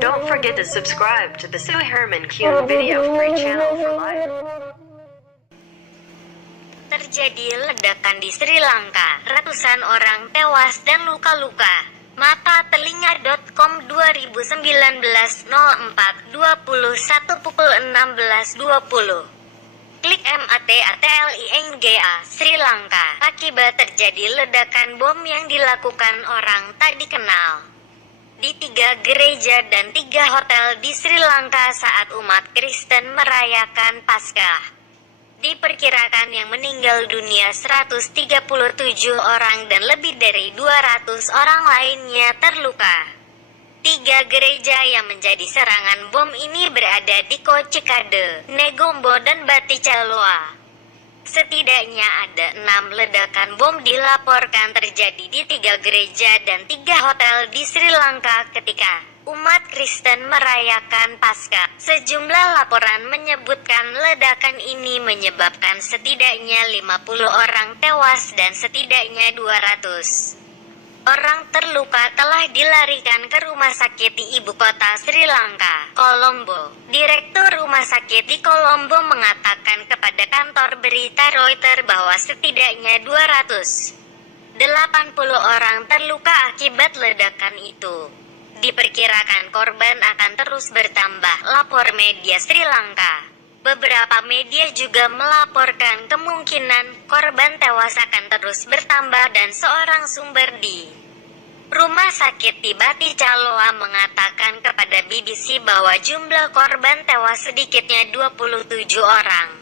Don't forget to subscribe to the Sue Herman Kuhn Video Free channel for life. Terjadi ledakan di Sri Lanka, ratusan orang tewas dan luka-luka. Mata telinga.com 2019-04-21 pukul 16.20. Klik MATATLINGA Sri Lanka. Akibat terjadi ledakan bom yang dilakukan orang tak dikenal di 3 gereja dan 3 hotel di Sri Lanka saat umat Kristen merayakan Paskah. Diperkirakan yang meninggal dunia 137 orang dan lebih dari 200 orang lainnya terluka. 3 gereja yang menjadi serangan bom ini berada di Kochikade, Negombo dan Batticaloa. Setidaknya ada 6 ledakan bom dilaporkan terjadi di 3 gereja dan 3 hotel di Sri Lanka ketika umat Kristen merayakan Paskah. Sejumlah laporan menyebutkan ledakan ini menyebabkan setidaknya 50 orang tewas dan setidaknya 200 orang terluka telah dilarikan ke rumah sakit di ibu kota Sri Lanka, Colombo. Direktur rumah sakit di Colombo mengatakan kepada kantor berita Reuters bahwa setidaknya 280 orang terluka akibat ledakan itu. Diperkirakan korban akan terus bertambah, lapor media Sri Lanka. Beberapa media juga melaporkan kemungkinan korban tewas akan terus bertambah dan seorang sumber di rumah sakit di Batticaloa mengatakan kepada BBC bahwa jumlah korban tewas sedikitnya 27 orang.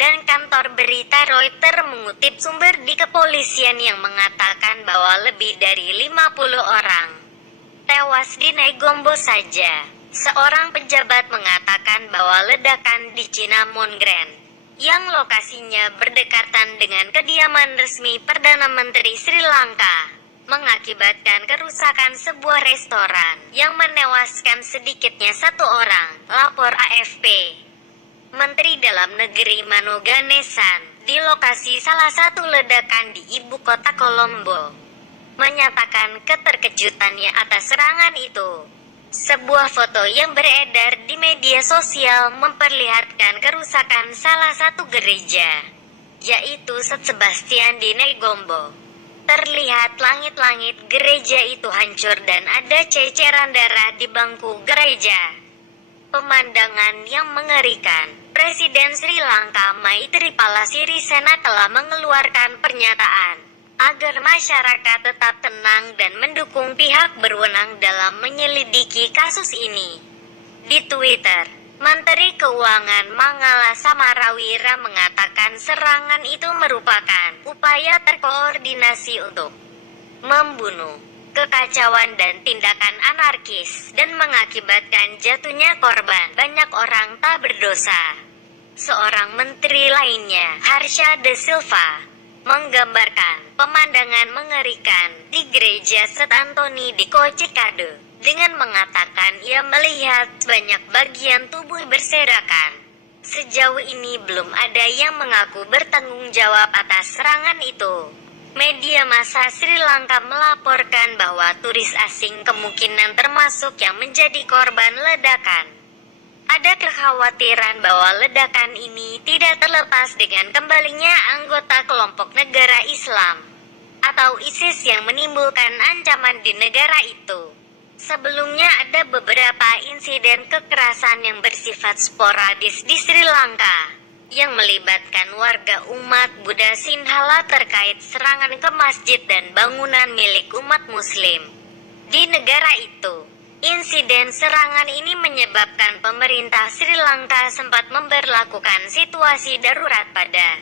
Dan kantor berita Reuters mengutip sumber di kepolisian yang mengatakan bahwa lebih dari 50 orang tewas di Negombo saja. Seorang pejabat mengatakan bahwa ledakan di Cinnamon Grand, yang lokasinya berdekatan dengan kediaman resmi Perdana Menteri Sri Lanka, mengakibatkan kerusakan sebuah restoran yang menewaskan sedikitnya 1 orang, lapor AFP. Menteri Dalam Negeri Mano Ganesan, di lokasi salah satu ledakan di ibu kota Colombo, menyatakan keterkejutannya atas serangan itu. Sebuah foto yang beredar di media sosial memperlihatkan kerusakan salah satu gereja, yaitu St. Sebastian di Negombo. Terlihat langit-langit gereja itu hancur dan ada ceceran darah di bangku gereja. Pemandangan yang mengerikan. Presiden Sri Lanka Maithripala Sirisena telah mengeluarkan pernyataan agar masyarakat tetap tenang dan mendukung pihak berwenang dalam menyelidiki kasus ini. Di Twitter, Menteri Keuangan Mangala Samarawira mengatakan serangan itu merupakan upaya terkoordinasi untuk membunuh, kekacauan dan tindakan anarkis, dan mengakibatkan jatuhnya korban banyak orang tak berdosa. Seorang menteri lainnya, Harsha De Silva, menggambarkan pemandangan mengerikan di gereja St. Anthony di Kochikade dengan mengatakan ia melihat banyak bagian tubuh berserakan. Sejauh ini belum ada yang mengaku bertanggung jawab atas serangan itu. Media massa Sri Lanka melaporkan bahwa turis asing kemungkinan termasuk yang menjadi korban ledakan. Ada kekhawatiran bahwa ledakan ini tidak terlepas dengan kembalinya anggota kelompok negara Islam atau ISIS yang menimbulkan ancaman di negara itu. Sebelumnya ada beberapa insiden kekerasan yang bersifat sporadis di Sri Lanka yang melibatkan warga umat Buddha Sinhala terkait serangan ke masjid dan bangunan milik umat Muslim di negara itu. Insiden serangan ini menyebabkan pemerintah Sri Lanka sempat memberlakukan situasi darurat pada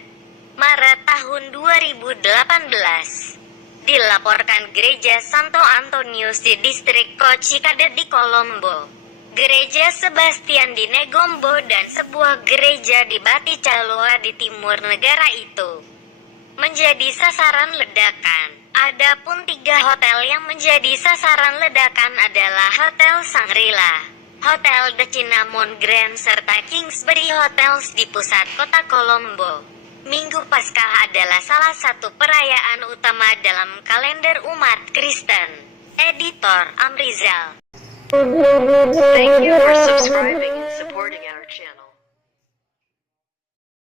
Maret tahun 2018. Dilaporkan gereja Santo Antonius di distrik Kochikade di Colombo, gereja Sebastian di Negombo dan sebuah gereja di Batticaloa di timur negara itu menjadi sasaran ledakan. Adapun 3 hotel yang menjadi sasaran ledakan adalah Hotel Shangri-La, Hotel The Cinnamon Grand serta Kingsbury Hotels di pusat kota Colombo. Minggu Paskah adalah salah satu perayaan utama dalam kalender umat Kristen. Editor Amrizal. Thank you for subscribing and supporting our channel.